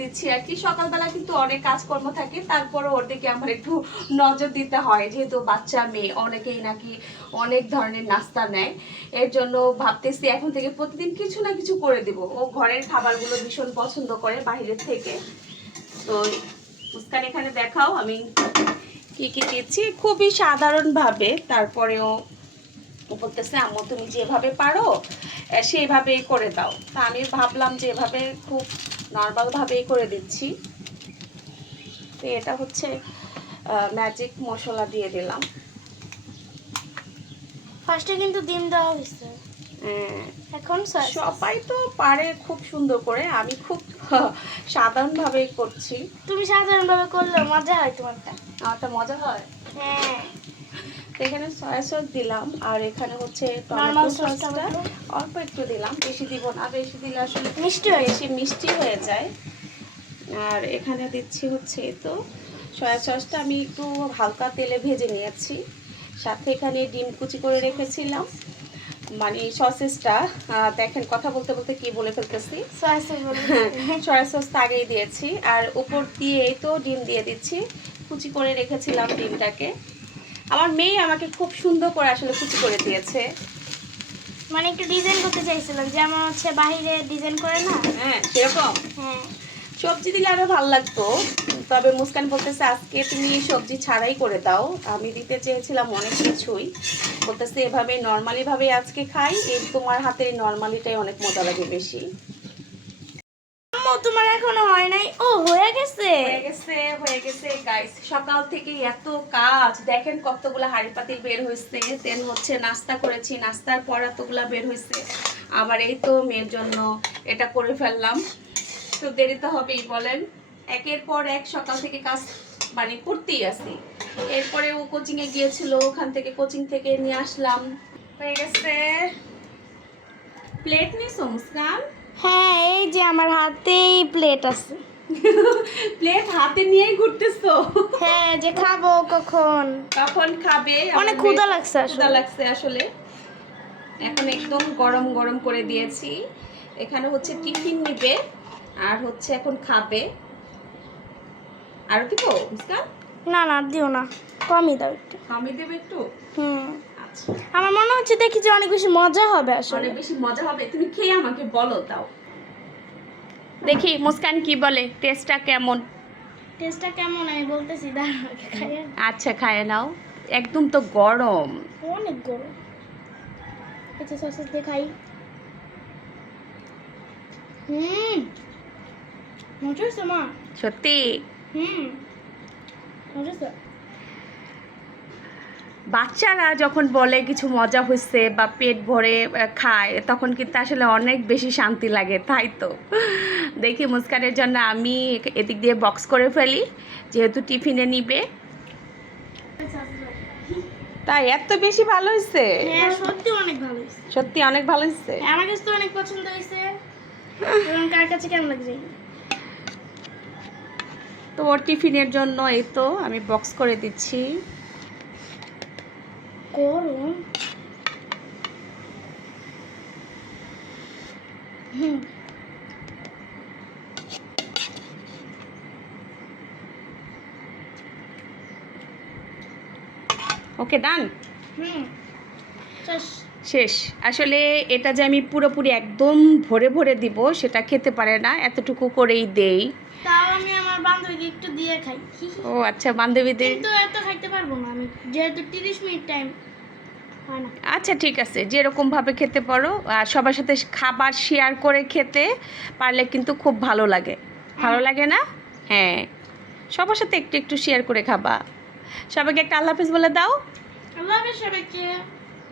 দিচ্ছি আর কি। সকালবেলা কিন্তু অনেক কাজকর্ম থাকে, তারপরে ওর দিকে আমার একটু নজর দিতে হয়, যেহেতু বাচ্চা মেয়ে, অনেকেই নাকি অনেক ধরনের নাস্তা নেয়। এর জন্য ভাবতেছি এখন থেকে প্রতিদিন কিছু না কিছু করে দেব। ও ঘরের খাবারগুলো ভীষণ পছন্দ করে বাইরের থেকে। তো মুস্কান এখানে দেখাও আমি কি কি দিচ্ছি, খুবই সাধারণভাবে। তারপরেও বলতেছে আম্মু তুমি যেভাবে পারো সেইভাবেই করে দাও। তা আমি ভাবলাম যে এভাবে খুব নর্মালভাবেই করে দিচ্ছি। তো এটা হচ্ছে ম্যাজিক মশলা দিয়ে দিলাম। ফার্স্টে কিন্তু ডিম দেওয়া হয়েছে, এখন সবাই তো পারে খুব সুন্দর করে, আমি খুব সাধারণভাবেই করছি। তুমি সাধারণভাবে করলে মজা হয় তোমারটা। আমারটা মজা হয়। হ্যাঁ, এখানে সয়া সস দিলাম, আর এখানে হচ্ছে নরমাল টমেটো সসটা সসটা অল্প একটু দিলাম, বেশি দিব না, বেশি দিলে আসলে মিষ্টি মিষ্টি হয়ে যায়। আর এখানে দিচ্ছি হচ্ছে তো সয়া সসটা আমি একটু হালকা তেলে ভেজে নিয়েছি। সাথে এখানে ডিম কুচি করে রেখেছিলাম, মানে সসেসটা দেখেন কথা বলতে বলতে কি বলে ফেলতেছি। সয়া সসটা আগেই দিয়েছি, আর উপর দিয়ে তো ডিম দিয়ে দিচ্ছি। কুচি করে রেখেছিলাম ডিমটাকে। আমার মেয়ে আমাকে খুব সুন্দর করে আসলে কুচি করে দিয়েছে। মানে একটু ডিজাইন করতে চাইছিলাম, যেমন হচ্ছে বাহিরে ডিজাইন করে না, হ্যাঁ সেরকম। হ্যাঁ সবজি দিলে আরো ভালো লাগতো, তবে মুস্কান বলতেছে আজকে তুমি সবজি ছাড়াই করে দাও। আমি দিতে চেয়েছিলাম অনেক কিছুই, বলতেছে এভাবে নর্মালি ভাবে আজকে খাই, এই তোমার হাতের নর্মালিটাই অনেক মজা লাগে বেশি। তোমার এখনো হয় নাই? ও হয়ে গেছে, হয়ে গেছে গাইস। সকাল থেকে এত কাজ দেখেন, কতগুলা হাঁড়ি পাতিল বের হয়েছে। দেন হচ্ছে নাস্তা করেছি, নাস্তার পর এতগুলা বের হয়েছে। আবার এই তো মেয়ের জন্য এটা করে ফেললাম। তো দেরি তো হবেই বলেন, একের পর এক সকাল থেকে কাজ মানে করতেই আসি। এরপরে ও কোচিং এ গিয়েছিল, ওখান থেকে কোচিং থেকে নিয়ে আসলাম। হয়ে গেছে। প্লেট নিছো মুস্কান? হ্যাঁ এই যে আমার হাতেই প্লেট আছে। প্লেট হাতে নিয়েই ঘুরতেছো? হ্যাঁ, যে খাবো কখন কখন খাবে? অনেক ক্ষুধা লাগছে, ক্ষুধা লাগছে আসলে। এখন একদম গরম গরম করে দিয়েছি। এখানে হচ্ছে টিফিন নিবে, আর হচ্ছে এখন খাবে। আর দিব মুস্কান? না না দিও না, কমই দাও একটু। কমই দেবে একটু? আচ্ছা, আমার মনে হচ্ছে দেখি যে অনেক বেশি মজা হবে, আসলে অনেক বেশি মজা হবে। তুমি খেয়ে আমাকে বলো তাও। দেখি মুস্কান কি বলে, টেস্টটা কেমন। টেস্টটা কেমন আমি বলতেছি, দাঁড়াও খাই। আচ্ছা খায় নাও, একদম তো গরম। অনেক গরম। আচ্ছা সসেস দিয়ে খাই। মজা হয়েছে মা। সত্যি? মজা হয়েছে। বাচ্চারা যখন বলে কিছু মজা হয়েছে বা পেট ভরে খায়, তখন কিন্তু আসলে অনেক বেশি শান্তি লাগে, তাই তো। দেখি মুস্কানের জন্য আমি এদিক দিয়ে বক্স করে ফেলি, যেহেতু টিফিনে নিবে। তাই এত বেশি ভালো হয়েছে? হ্যাঁ সত্যি অনেক ভালো হয়েছে। সত্যি অনেক ভালো হয়েছে। আমার কাছে তো অনেক পছন্দ হয়েছে। কার কাছে কেমন লাগছে? তো ওর টিফিনের জন্য এই তো আমি বক্স করে দিচ্ছি। গরম। ওকে ডান। শেষ। আসলে এটা যে আমি পুরোপুরি একদম ভরে ভরে দিব সেটা খেতে পারে না, এতটুকু করেই দেই। তাও আমি আমার বান্ধবীকে একটু দিয়ে খাই। ও আচ্ছা, বান্ধবীদের। কিন্তু এত খাইতে পারবো না আমি, যেহেতু 30 মিনিট টাইম হয় না। আচ্ছা ঠিক আছে, যেরকম ভাবে খেতে পারো। আর সবার সাথে খাবার শেয়ার করে খেতে পারলে কিন্তু খুব ভালো লাগে। ভালো লাগে না? হ্যাঁ, সবার সাথে একটু একটু শেয়ার করে খাবা। সবাইকে একটা আল্লাহ হাফেজ বলে দাও। আল্লাহ হাফেজ সবাইকে।